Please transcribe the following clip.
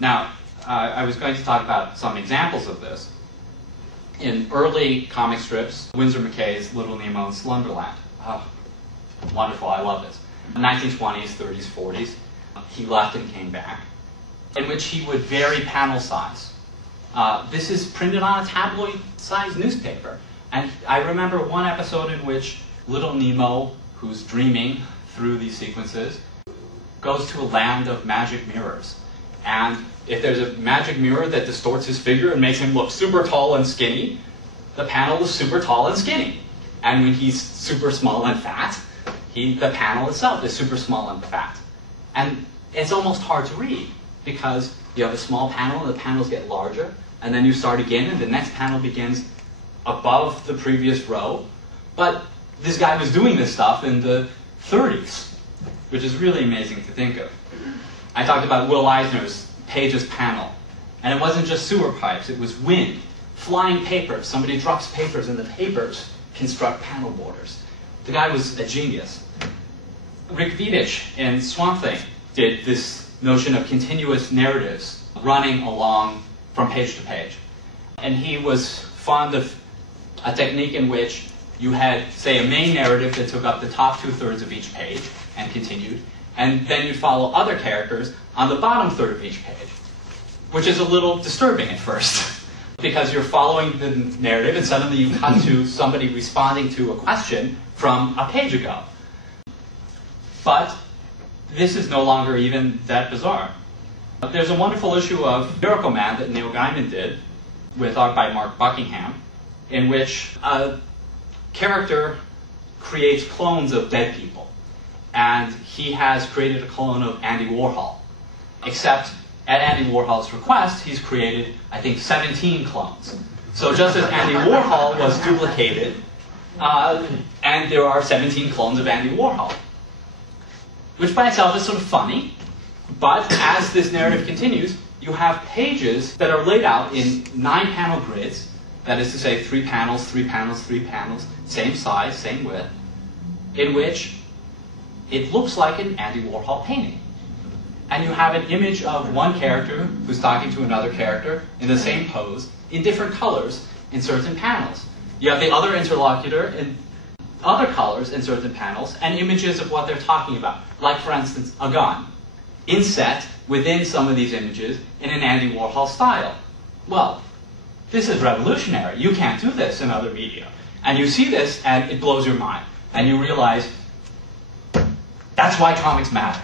Now, I was going to talk about some examples of this. In early comic strips, Windsor McCay's Little Nemo and Slumberland. Oh, wonderful, I love this. 1920s, 30s, 40s. He left and came back, in which he would vary panel size. This is printed on a tabloid-sized newspaper. And I remember one episode in which Little Nemo, who's dreaming through these sequences, goes to a land of magic mirrors. And if there's a magic mirror that distorts his figure and makes him look super tall and skinny, the panel is super tall and skinny. And when he's super small and fat, the panel itself is super small and fat. And it's almost hard to read, because you have a small panel and the panels get larger, and then you start again and the next panel begins above the previous row. But this guy was doing this stuff in the 30s, which is really amazing to think of. I talked about Will Eisner's Pages panel, and it wasn't just sewer pipes, it was wind, flying papers. Somebody drops papers and the papers construct panel borders. The guy was a genius. Rick Veitch in Swamp Thing did this notion of continuous narratives running along from page to page. And he was fond of a technique in which you had, say, a main narrative that took up the top 2/3 of each page and continued, and then you'd follow other characters on the bottom third of each page, which is a little disturbing at first, because you're following the narrative and suddenly you cut to somebody responding to a question from a page ago. But this is no longer even that bizarre. There's a wonderful issue of Miracleman that Neil Gaiman did, with art by Mark Buckingham, in which a character creates clones of dead people. And he has created a clone of Andy Warhol. Except, at Andy Warhol's request, he's created, I think, 17 clones. So just as Andy Warhol was duplicated, and there are 17 clones of Andy Warhol. Which by itself is sort of funny, but as this narrative continues, you have pages that are laid out in 9-panel grids, that is to say 3 panels, 3 panels, 3 panels, same size, same width, in which it looks like an Andy Warhol painting. And you have an image of one character who's talking to another character in the same pose, in different colors, in certain panels. You have the other interlocutor in other colors in certain panels, and images of what they're talking about. Like, for instance, a gun, inset within some of these images in an Andy Warhol style. Well, this is revolutionary. You can't do this in other media. And you see this, and it blows your mind. And you realize, that's why comics matter.